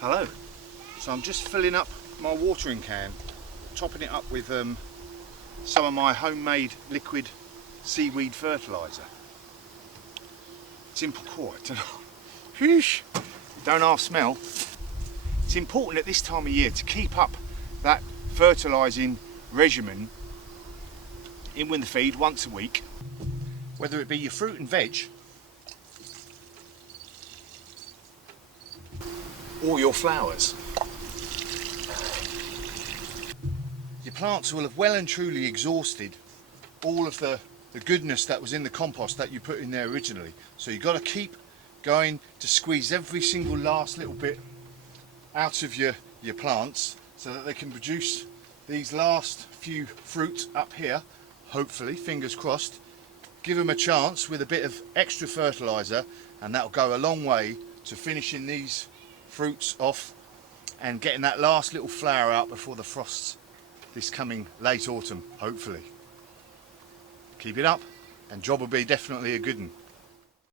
Hello. So I'm just filling up my watering can, topping it up with some of my homemade liquid seaweed fertiliser. It's important. Whoosh! Don't half smell. It's important at this time of year to keep up that fertilising regimen in with the feed once a week, whether it be your fruit and veg or your flowers. Your plants will have well and truly exhausted all of the goodness that was in the compost that you put in there originally. So you've got to keep going to squeeze every single last little bit out of your plants so that they can produce these last few fruit up here, hopefully, fingers crossed. Give them a chance with a bit of extra fertiliser, and that'll go a long way to finishing these fruits off and getting that last little flower out before the frosts this coming late autumn, hopefully. Keep it up and job will be definitely a good one.